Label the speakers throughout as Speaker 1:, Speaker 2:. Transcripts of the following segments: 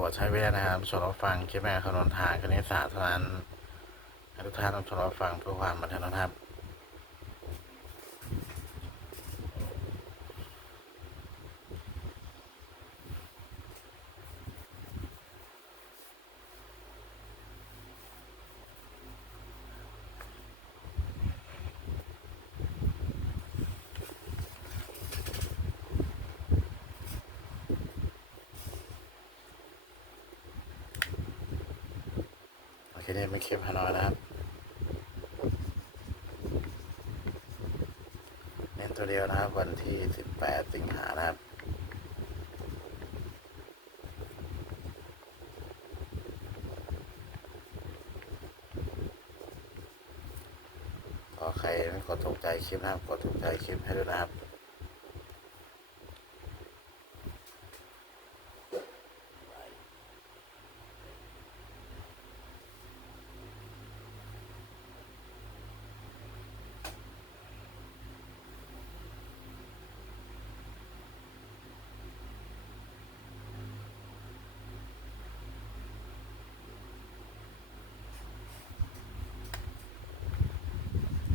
Speaker 1: รดใช้วิจารณญาณชมรับฟังคลิปแม่ขนนทางคณิตศาสตร์เท่านั้นทุกท่านรับชมรับฟังเพื่อความบันเทิงนะครับ โอเนี่เป็นคลิปฮานอยนะครับเน้นตัวเดียวนะครับ วันที่ 18 สิงหานะครับขอใครไม่กดถูกใจคลิปนะครับ กดถูกใจคลิปให้ด้วยนะครับ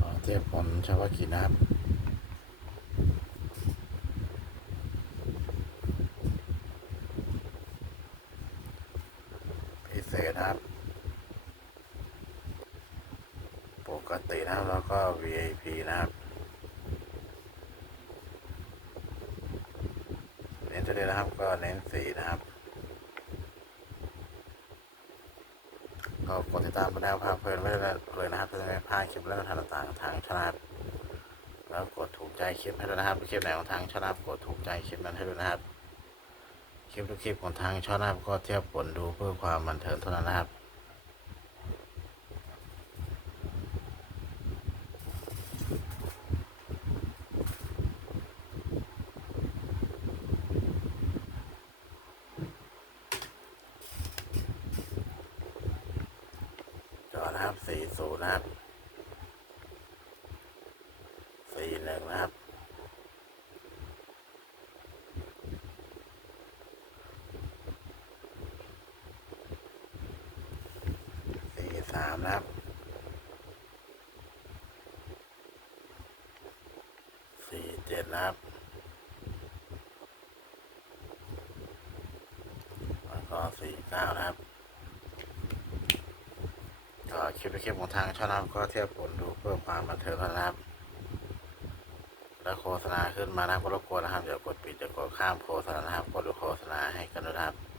Speaker 1: ขอ เทียบผลเฉพาะกิจนะครับพิเศษนะครับ ปกตินะครับแล้วก็ VIP นะครับเน้นตัวเดียวนะครับก็เน้นสีนะครับ ก็กดติดตามมาแนวภาพเพลินไว้ ลิปให้ด้วยนะครับ คลิปไหนของทางช่องรับกดถูกใจคลิปนั้นให้ด้วยนะครับ คลิปทุกคลิปของทางช่องรับก็เทียบผลดูเพื่อความบันเทิงเท่านั้นนะครับนะครับสี่ศูนย์นะครับสี่หนึ่งนะครับ สี่สามนะครับ สี่เจ็ดนะครับแล้วก็สี่เก้านะครับก็คลิปเป็นคลิปของทางช่องนะครับก็เทียบผลดูเพื่อความบันเทิงนะครับ แล้วโฆษณาขึ้นมานะครับก็รบกวนนะครับอย่ากดปิดอย่ากดข้ามโฆษณานะครับกดดูโฆษณาให้กันนะครับ